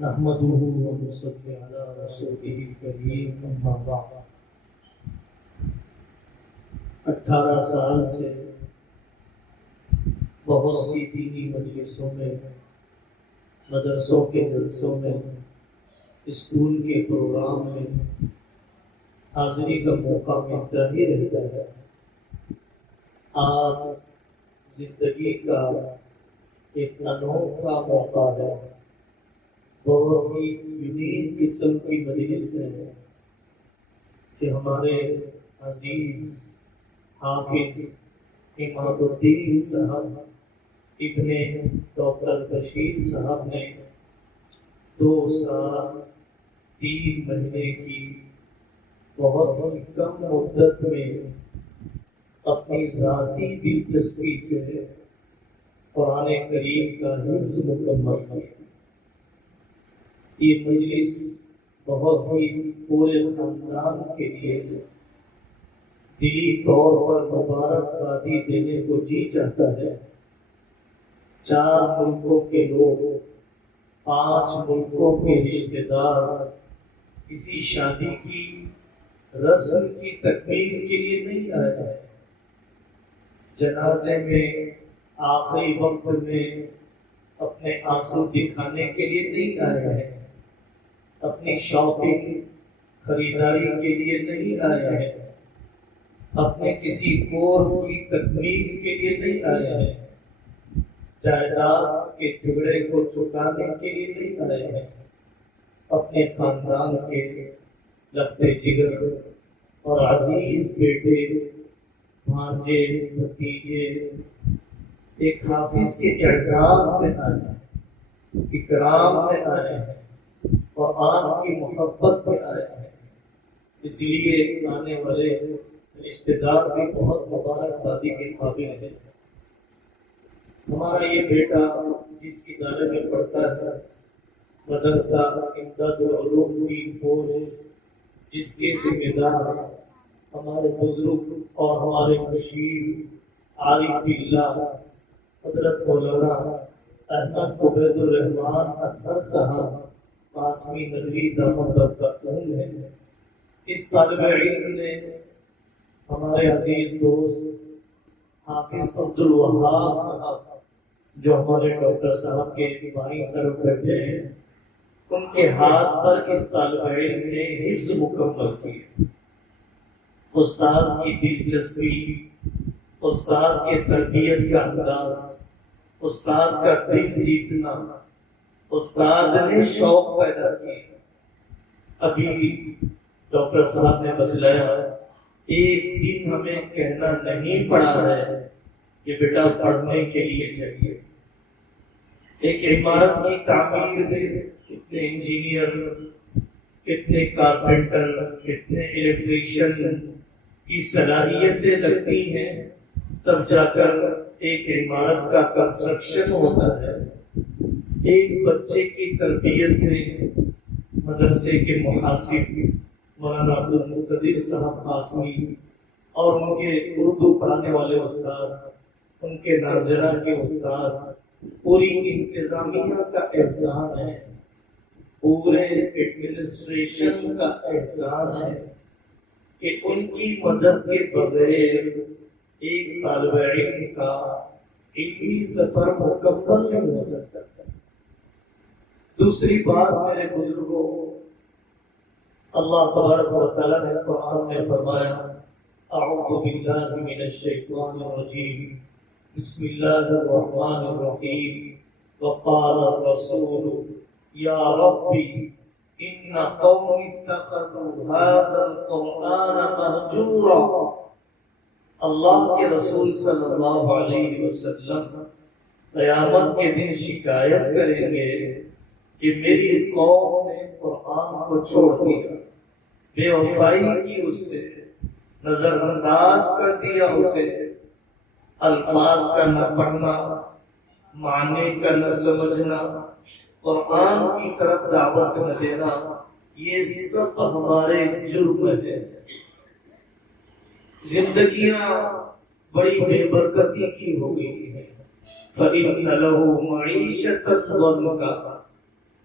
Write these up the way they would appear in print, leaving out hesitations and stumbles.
نحمده ونصلي على رسوله الكريم اما بعد 18 سال سے بہت سی دینی مجلسوں میں، مدرسوں کے جلسوں میں، اسکول کے پروگرام میں حاضری کا موقع ملتا ہی رہتا ہے۔ آج زندگی کا ایک انوکھا موقع ہے، بہت ہی یونیک قسم کی مجلس ہے کہ ہمارے عزیز حافظ عماد الدین صاحب ابن ڈاکٹر بشیر صاحب نے 2 سال 3 مہینے کی بہت ہی کم مدت میں اپنی ذاتی دلچسپی سے قرآن کریم کا حفظ مکمل کیا۔ یہ مجلس بہت ہی پورے خاندان کے لیے دلی طور پر مبارکبادی دینے کو جی چاہتا ہے۔ 4 ملکوں کے لوگ، 5 ملکوں کے رشتہ دار کسی شادی کی رسم کی تکمیل کے لیے نہیں آئے ہیں، جنازے میں آخری وقت میں اپنے آنسو دکھانے کے لیے نہیں آئے ہیں، اپنی شاپنگ خریداری کے لیے نہیں آئے ہیں، اپنے کسی کورس کی تکمیل کے لیے نہیں آئے ہیں، جائیداد کے جھگڑے کو چکانے کے لیے نہیں آئے ہیں، اپنے خاندان کے لگتے جگر اور عزیز بیٹے بھانجے بھتیجے ایک حافظ کے اعزاز میں آئے ہیں، اکرام میں آئے ہیں، قرآن کی محبت میں آئے ہیں۔ اس لیے آنے والے رشتہ دار بھی بہت مبارکبادی کے قابل ہیں۔ ہمارا یہ بیٹا جس ادارے میں پڑھتا ہے، مدرسہ امداد العلوم کی فوج، جس کے ذمہ دار ہمارے بزرگ اور ہمارے مشیر عارف باللہ حضرت مولانا احمد عبید الرحمان اطہر صاحب قاسمی ندوی دامت برکاتہم ہے۔ اس طالب علم نے ہمارے عزیز دوست حافظ عبد الوہاب صاحب جو ہمارے ڈاکٹر صاحب کے بائیں طرف بیٹھے ہیں، ان کے ہاتھ پر اس طالب علم نے حفظ مکمل کیا۔ استاد کی دلچسپی، استاد کے تربیت کا انداز، استاد کا دل جیتنا، استاد نے شوق پیدا کیا۔ ابھی ڈاکٹر صاحب نے بتلایا، ایک دن ہمیں کہنا نہیں پڑا ہے کہ بیٹا پڑھنے کے لیے چاہیے۔ ایک عمارت کی تعمیر میں کتنے انجینئر، کتنے کارپینٹر، کتنے الیکٹریشین کی صلاحیتیں لگتی ہیں، تب جا کر ایک عمارت کا کنسٹرکشن ہوتا ہے۔ ایک بچے کی تربیت میں مدرسے کے محاسب مولانا عبد المقتدر صاحب قاسمی اور ان کے اردو پڑھانے والے استاد، ان کے ناظرہ کے استاد، پوری انتظامیہ کا احسان ہے، پورے ایڈمنسٹریشن کا احسان ہے کہ ان کی مدد کے بغیر ایک طالب علم کا علمی سفر مکمل نہیں ہو سکتا۔ دوسری بات میرے بزرگوں، اللہ تبارک و تعالیٰ نے قرآن میں فرمایا، اعوذ باللہ من الشیطان الرجیم، بسم اللہ الرحمن الرحیم، وقال الرسول یا ربی ان قوم اتخذوا هذا القرآن مہجورا۔ اللہ کے رسول صلی اللہ علیہ وسلم قیامت کے دن شکایت کریں گے کہ میری قوم نے قرآن کو چھوڑ دیا، بے وفائی کی اس سے، نظر انداز کر دیا اسے، الفاظ کا نہ پڑھنا، معنی کا نہ سمجھنا، قرآن کی طرف دعوت نہ دینا، یہ سب ہمارے جرم ہے۔ زندگیاں بڑی بے برکتی کی ہو گئی ہیں۔ فَإِنَّ لَهُ مَعِيشَةً ضَنْكَ،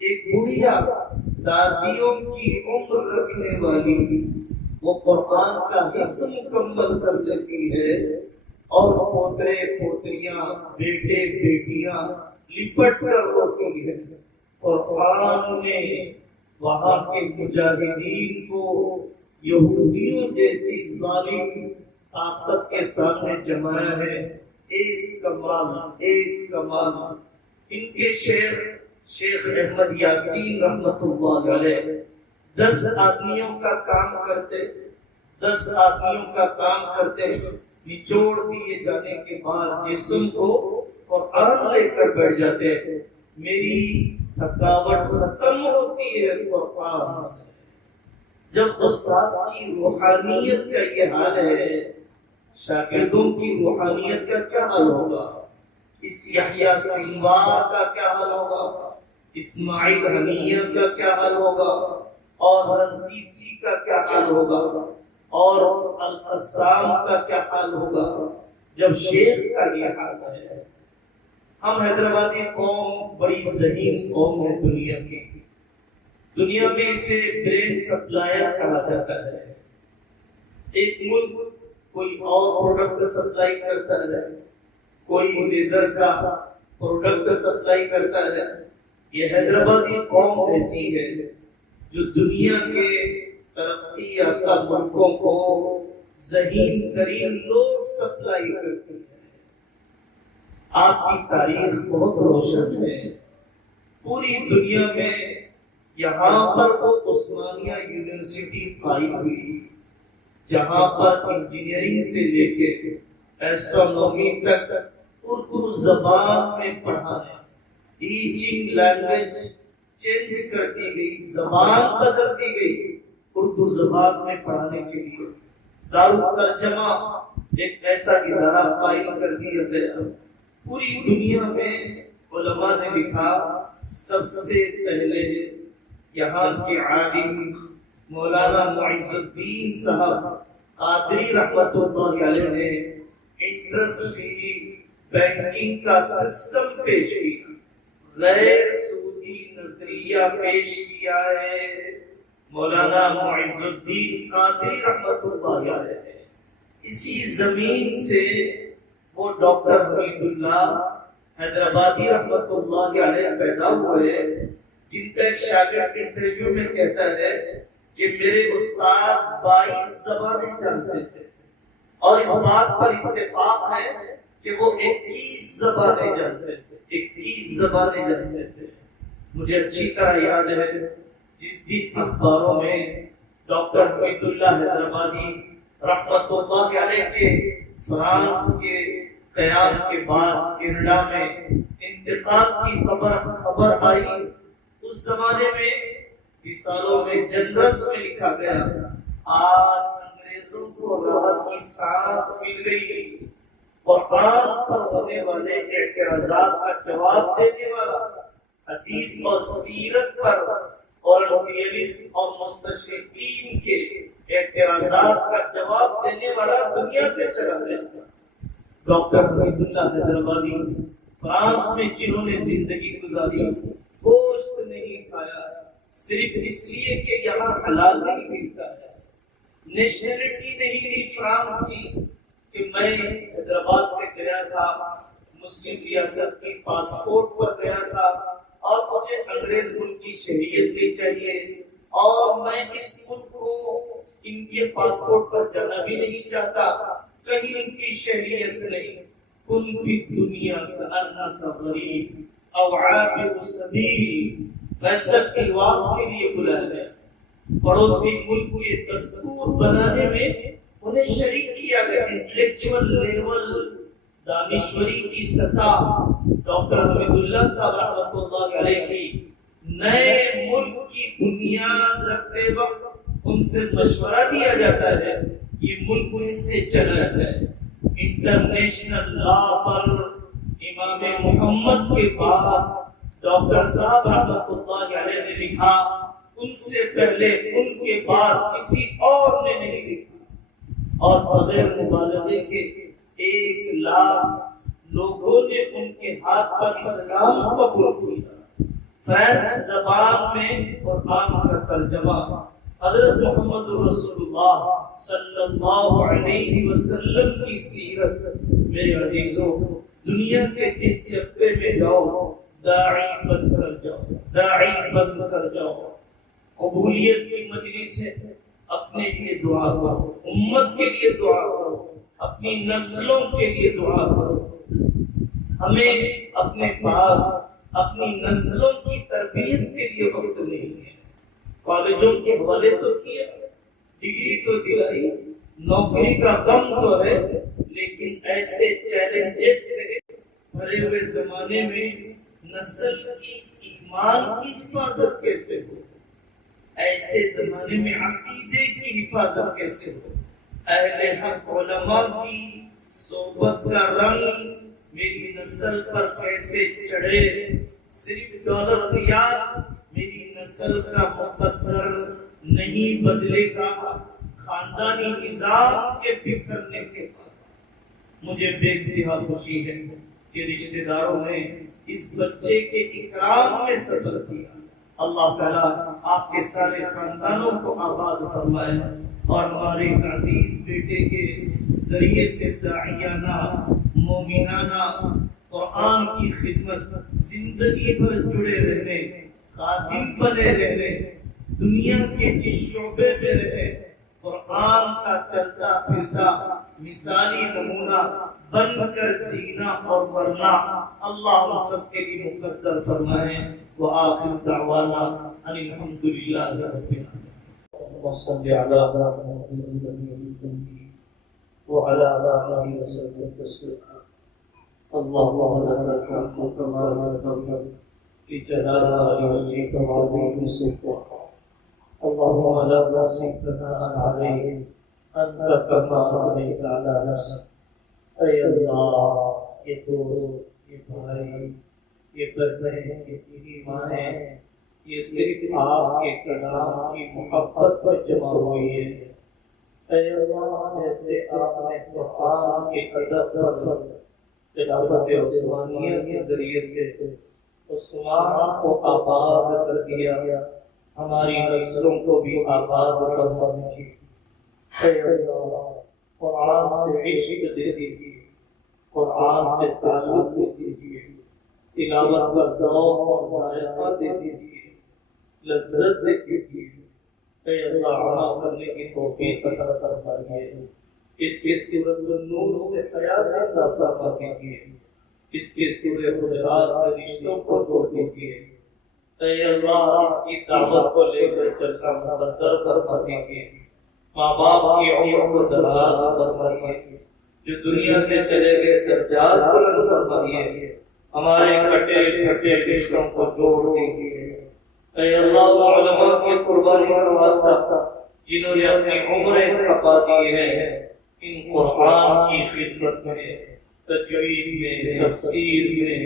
ایک بڑھیا دادیوں کی عمر رکھنے والی وہ قرآن کا حفظ مکمل کر لیتی ہے، اور پوترے پوتریاں بیٹے بیٹیاں لپٹ کر روتی ہے۔ قرآن نے وہاں کے مجاہدین کو یہودیوں جیسی ظالم طاقت کے سامنے جمایا ہے۔ ایک کمال، ایک کمال۔ ان کے شیخ احمد یاسین رحمت اللہ علیہ 10 آدمیوں کا کام کرتے، 10 آدمیوں کا کام کرتے، نچوڑ دیے جانے کے بعد جسم کو قرآن لے کر بیٹھ جاتے۔ میری تھکاوٹ ختم ہوتی ہے قرآن سے۔ جب استاد کی روحانیت کا یہ حال ہے، شاگردوں کی روحانیت کا کیا حال ہوگا؟ اس یحییٰ سنوار کا کیا حال ہوگا؟ اسماعیل حنیہ کا کیا حال ہوگا؟ اور رنتیسی کا کیا حال ہوگا؟ اور القسام کا کیا حال ہوگا جب شیخ کا یہ حال ہے؟ ہم حیدرآبادی قوم بڑی ذہین قوم ہے دنیا کی۔ دنیا میں اسے برین سپلائر کہا جاتا ہے۔ ایک ملک کوئی اور پروڈکٹ سپلائی کرتا ہے، کوئی لیدر کا پروڈکٹ سپلائی کرتا ہے۔ یہ حیدرآبادی قوم ایسی ہے جو دنیا کے ترقی یافتہ ملکوں کو ذہین ترین لوگ سپلائی کرتے ہیں۔ آپ کی تاریخ بہت روشن ہے۔ پوری دنیا میں یہاں پر وہ عثمانیہ یونیورسٹی قائم ہوئی جہاں پر انجینئرنگ سے لے کے ایسٹرونومی تک اردو زبان میں پڑھانے، ٹیچنگ لینگویج چینج کر دی گئی، زبان بدل دی گئی اردو زبان میں پڑھانے کے لیے۔ دارالترجمہ ایک ایسا ادارہ قائم کر دیا گیا۔ پوری دنیا میں علماء نے لکھا سب سے پہلے یہاں کے عالم مولانا معز الدین صاحب قادری رحمت اللہ علیہ نے انٹرسٹ فری بینکنگ کا سسٹم پیش کیا، غیر سودی نظریہ پیش کیا ہے مولانا معز الدین قادری رحمت اللہ علیہ نے۔ اسی زمین سے وہ ڈاکٹر حمید اللہ حیدرآبادی رحمت اللہ علیہ پیدا ہوئے، جن کا ایک شاگرد انٹرویو میں کہتا ہے کہ میرے استاد 22 زبانیں جانتے تھے، اور اس بات پر اتفاق ہے کہ وہ 21 زبانیں جانتے تھے، 21 زبانیں جانتے تھے۔ مجھے اچھی طرح یاد ہے جس دن اخباروں میں ڈاکٹر حمید اللہ حیدرآبادی رحمت اللہ علیہ کے فرانس کے قیام کے بعد کینیڈا میں انتقال کی خبر آئی، اس زمانے میں رسالوں میں جنرلز میں لکھا گیا آج انگریزوں کو راحت کی سانس مل گئی، قرآن پر ہونے والے اعتراضات کا جواب دینے والا، حدیث اور سیرت پر اورینٹیلسٹ اور مستشرقین کے اعتراضات کا جواب دینے والا دنیا سے چلا گیا۔ ڈاکٹر حمید اللہ حیدرآبادی فرانس میں جنہوں نے زندگی گزاری، گوشت نہیں کھایا صرف اس لیے کہ یہاں حلال نہیں ملتا ہے، نیشنلٹی نہیں لی فرانس کی کہ میں حیدرآباد سے گیا تھا، مسلم ریاست کی پاسپورٹ پر گیا تھا اور مجھے انگریز ملک کی شہریت نہیں چاہیے، اور میں اس ملک کو ان کے پاسپورٹ پر جانا بھی نہیں چاہتا، کہیں ان کی شہریت نہیں۔ کن فی الدنیا کأنک غریب او عابر سبیل، فیصل ایوان کے لیے بلایا گیا۔ پڑوسی ملک کے دستور بنانے میں انہیں شریک کیا گیا۔ انٹلیکچوئل لیول، دانشوری کی سطح ڈاکٹر حمید اللہ صاحب رحمۃ اللہ علیہ کی نئے ملک کی بنیاد رکھتے وقت ان سے مشورہ دیا جاتا ہے یہ ملک سے چلا جائے۔ انٹرنیشنل لا پر امام محمد کے بعد ڈاکٹر صاحب رحمۃ اللہ علیہ نے لکھا، ان سے پہلے ان کے بعد کسی اور نے نہیں لکھا، اور بغیر مبالغے کے 1,00,000 لوگوں نے ان کے ہاتھ پر اسلام قبول کیا۔ فرانس زبان میں قرآن کا ترجمہ حضرت محمد رسول اللہ صلی اللہ علیہ وسلم کی سیرت۔ میرے عزیزوں، دنیا کے جس جبے میں جاؤ داعی بن کر جاؤ، داعی بن کر جاؤ۔ قبولیت کی مجلس ہے، اپنے لیے دعا کرو، امت کے لیے دعا کرو، اپنی نسلوں کے لیے دعا کرو۔ ہمیں اپنے پاس اپنی نسلوں کی تربیت کے لیے وقت نہیں ہے۔ کالجوں کے حوالے تو کیا، ڈگری تو دلائی، نوکری کا غم تو ہے، لیکن ایسے چیلنجز سے بھرے ہوئے زمانے میں نسل کی ایمان کی حفاظت کیسے ہو؟ ایسے زمانے میں عقیدے کی حفاظت کیسے ہو؟ اہل حق علماء کی صحبت کا رنگ میری نسل پر کیسے چڑھے؟ صرف ڈالر ریال میری نسل کا مقدر نہیں بدلے گا۔ خاندانی نظام کے بکھرنے کے بعد مجھے بے انتہا خوشی ہے کہ رشتہ داروں نے اس بچے کے اکرام میں صبر کیا۔ اللہ تعالیٰ آپ کے سارے خاندانوں کو آباد فرمائے اور ہمارے اس عزیز بیٹے کے ذریعے سے داعیانہ، مومنانہ قرآن کی خدمت زندگی بھر جڑے رہنے، خادم بنے رہنے، دنیا کے جس شعبے میں رہے قرآن کا چلتا پھرتا مثالی نمونہ بن کر جینا اور مرنا اللہ ہم سب کے لیے مقدر فرمائے۔ وآخر دعوانا ان الحمد للہ رب العالمین۔ اللهم صل على محمد وعلى آله وسلم تسليما۔ اللهم لك الحمد كما ينبغي لجلال وجهك وعظيم سلطانك۔ اللهم لا نحصي ثناء عليك أنت كما أثنيت على نفسك۔ اے اللہ، یہ دوست، یہ بھائی، یہ بہنیں، یہ تیری مائیں، یہ صرف آپ کے کلام کی محبت پر جمع ہوئی ہے۔ اے اللہ، جیسے آپ نے قرآن کے ادب پر خلافت عثمانیہ کے ذریعے سے عثمان کو آباد کر دیا، ہماری نسلوں کو بھی آباد فرما دیجیے۔ اے اللہ، قرآن سے عشق دے دیجیے، قرآن سے تعلق دے دیجیے، تلاوت پر ذوق اور ذائقہ دے دیجیے، لذت دے دیجیے۔ اے اللہ، عمل کرنے کی توفیق عطا فرمائیے، اس کے سورۃ النور سے حیا زندہ فرما دیجیے، اس کے سورہ حجرات سے رشتوں کو جوڑ دیجیے۔ اے اللہ، اس کی دعوت کو لے کر چلنا مقدر فرما دیجیے، ماں باپ کی عمر کو دراز فرمائیے، جو دنیا سے چلے گئے درجات بلند فرمائیے، ہمارے کٹے پھٹے رشتوں کو جوڑ دیجیے۔ اے اللہ، علماء کی قربانی کا واسطہ جنہوں نے اپنی عمریں کھپا دی ہیں، ان قرآن کی خدمت میں، تجوید میں، تفسیر میں،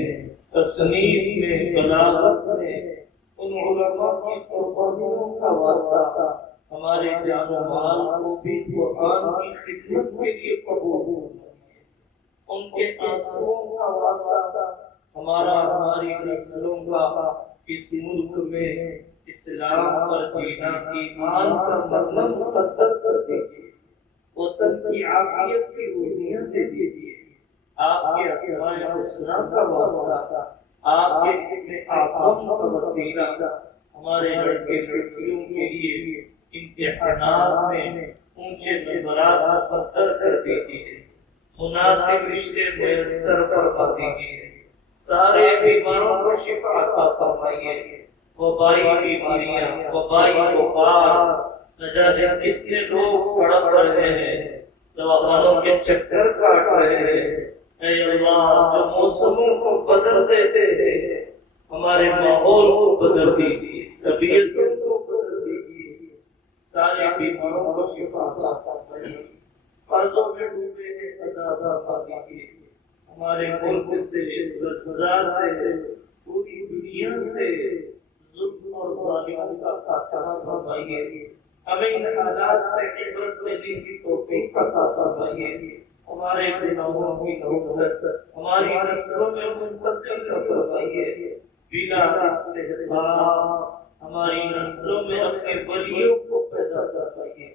تصنیف میں، بلاغت میں، ان علماء کی قربانیوں کا واسطہ ہمارے جان و مال کو بھی قرآن کی خدمت کے لیے قبول فرمائیے۔ ان کے آنسوؤں کا واسطہ ہماری نسلوں کا اس ملک میں اسلام پر جینا، ایمان پر مرنا مقدر کر دیجیے، وطن کی عافیت کی روزیاں دے دیجیے۔ آپ کے اسماء الحسنی کا واسطہ، آپ کے اسم اعظم کا وسیلہ ہمارے لڑکے لڑکیوں کے لیے امتحانات میں اونچے نمبرات مقدر کر دیجیے، مناسب رشتے میسر فرما دیجیے، سارے بیماروں کو شفا عطا فرمائیے، وبائی بیماریاں، وبائی بخار، نہ جانے کتنے لوگ تڑپ رہے ہیں، دواخانوں کے چکر کاٹ رہے ہیں۔ اے اللہ، جو موسموں کو بدل دیتے ہیں، ہمارے ماحول کو بدل دیجیے، طبیعتوں کو بدل دیجیے، سارے بیماروں کو شفا عطا فرمائیے، قرضوں میں ڈوبے ہیں ادا فرما دیجیے، ہمارے ملک سے، غزہ سے، پوری دنیا سے ظلم اور ظالموں کا خاتمہ فرمائیے، ہمیں ان حالات سے عبرت لینے کی توفیق عطا فرمائیے، ہمارے گناہوں کی نوبت ہماری نسلوں میں منتقل نہ فرمائیے، بلا استحقاق ہماری نسلوں میں اپنے ولیوں کو پیدا فرمائیے،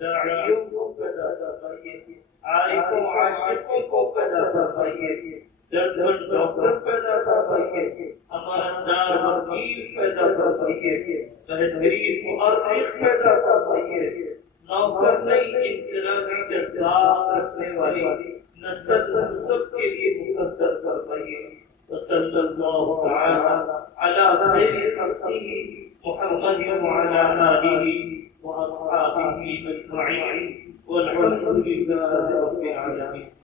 داعیوں کو پیدا فرمائیے، عارف و عاشقوں کو پیدا فرمائیے، دردمند ڈاکٹر پیدا فرمائیے، امانتدار وکیل پیدا فرمائیے، بہترین مؤرخ پیدا فرمائیے، نوکر نہیں انقلابی جذبات رکھنے والی نسل ہم سب کے لیے مقدر فرمائیے۔ وصلی اللہ تعالی علی خیر خلقہ محمد وعلی آلہ واصحابہ